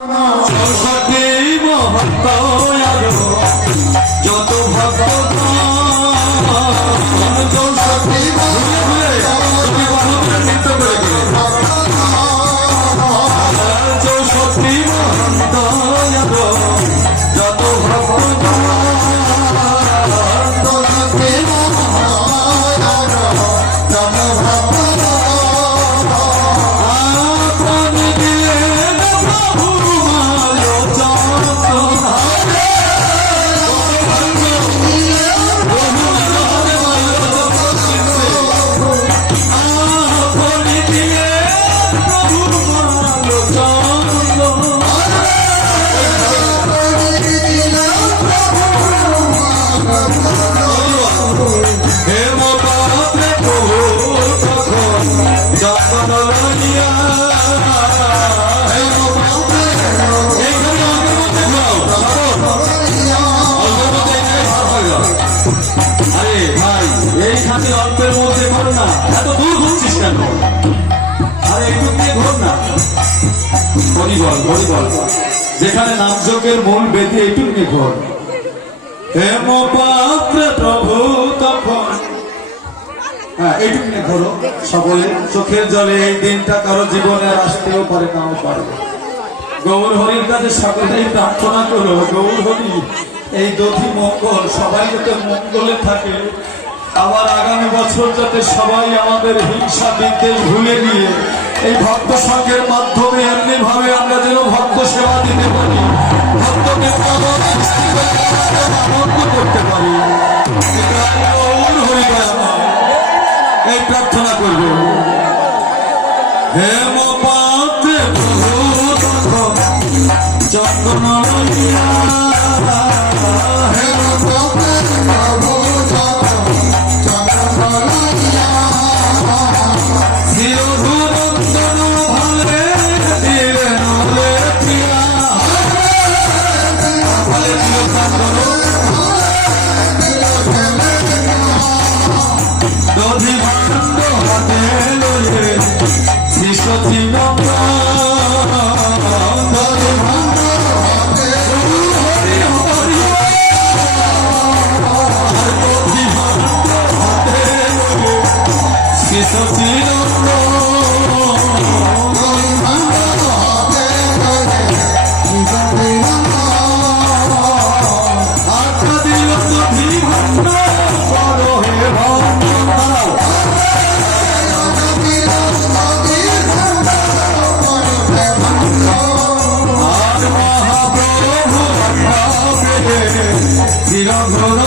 সরস্বতী মহন্ত যত ভক্ত সরস্বতী নৃত্য করে চৌষট্টি মহন্ত যত ভক্ত অল্পের মধ্যে ঘর না, এত দূর ঘুরছিস কেন? আরে একটু দিয়ে ঘর না, হরিবল যেখানে নামযজ্ঞের মূল বেদি এইটুক নিয়ে ঘর। হেম পাত্রে প্রভু তখন এইটুক নিয়ে ঘোরো সকলে। চোখের জলে এই দিনটা কারো জীবনে আসতেও পারে, নাও পারে। গৌর হরির কাছে সকলেই প্রার্থনা করো, গৌর হরি এই দধি মঙ্গল সবাই যাতে মঙ্গলে থাকে। আবার আগামী বছর যাতে সবাই আমাদের হিংসা বিদ্বেষ ভুলে গিয়ে এই ভক্ত সংঘের মাধ্যমে এমনি ভাবে আমরা যেন ভক্ত সেবা দিতে পারি, ভক্তকে আনন্দ করতে পারি। এই প্রার্থনা করব। হেম পাত্রে চন্দন চিরঘোর